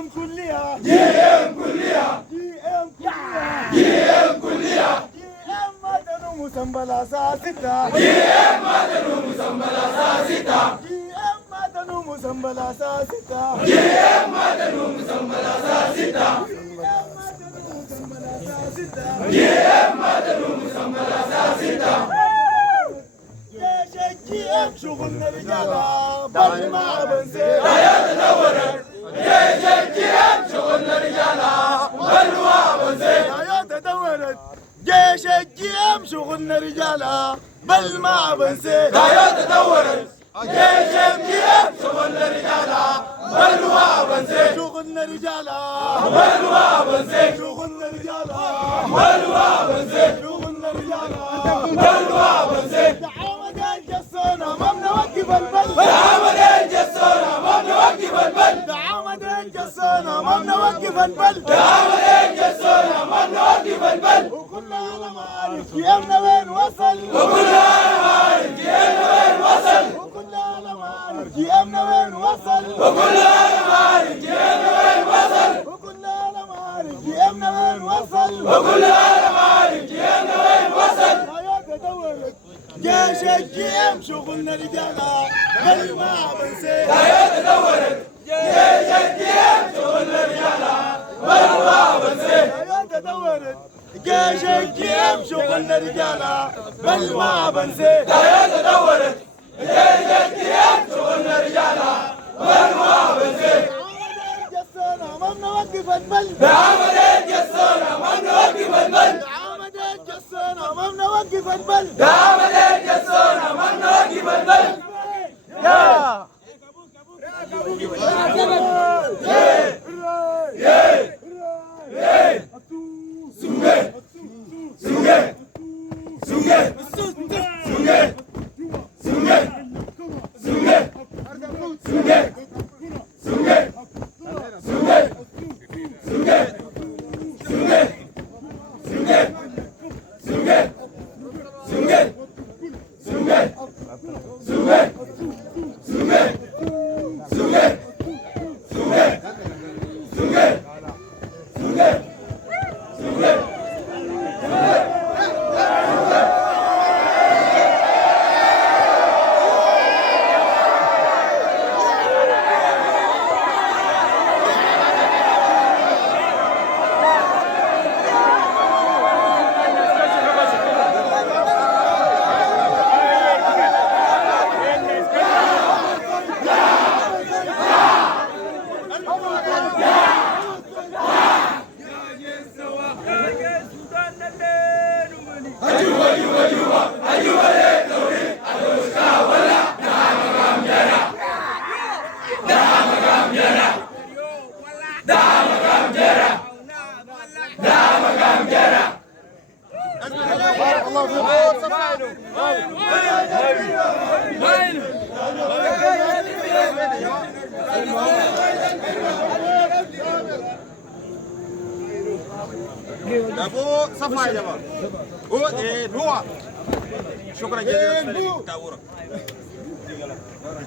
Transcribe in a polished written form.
ام كلية جي ام كلية جي ام كلية جي ام كلية جي ام مدن مسمبلا ساستا جي ام مدن مسمبلا ساستا جي ام مدن مسمبلا ساستا جي ام مدن مسمبلا ساستا جي ام مدن مسمبلا ساستا جي ام شغلنا رجالا بل ما بنسى يا تدورت جي ام شغلنا رجالا بلوا وزين يا تدورت جيش الجي ام شغلنا رجالا بل ما بنسى يا تدورت جيش جي ام شغلنا رجالا بلوا وزين شغلنا رجالا بلوا وزين شغلنا رجالا بلوا وزين شغلنا رجالا بلوا وزين تعاود الجسونة ما بنوقف البل تعامل الجسورة ما بنوقف البل تعاود الجسونة ما بنوقف البل تعامل الجسورة ما بنوقف البل وكلنا على ما عارف جيمنا وين وصل وكلنا عارف جينا وين وصل وكلنا على ما عارف جيمنا وين وصل وكلنا عارف جينا وين وصل وكلنا على ما عارف جيمنا وين وصل وكلنا عارف جينا وين وصل يا تدورت جيش الجي ام شغلنا رجالا بل ما بنسى يا تدورت جيش جي ام شغلنا رجالا بلوا وزين يا تدورت جيش الجي ام شغلنا رجالا بل ما بنسى يا تدورت جيش جي ام شغلنا رجالا بلوا وزين الجسونة ما بنوقف البل تعامل الجسورة ما بنوقف البل تعامد الجسونة ما بنوقف البل تعامل الجسورة ما بنوقف البل يا ابو صفا يا جماعه هو شكرا جزيلا لك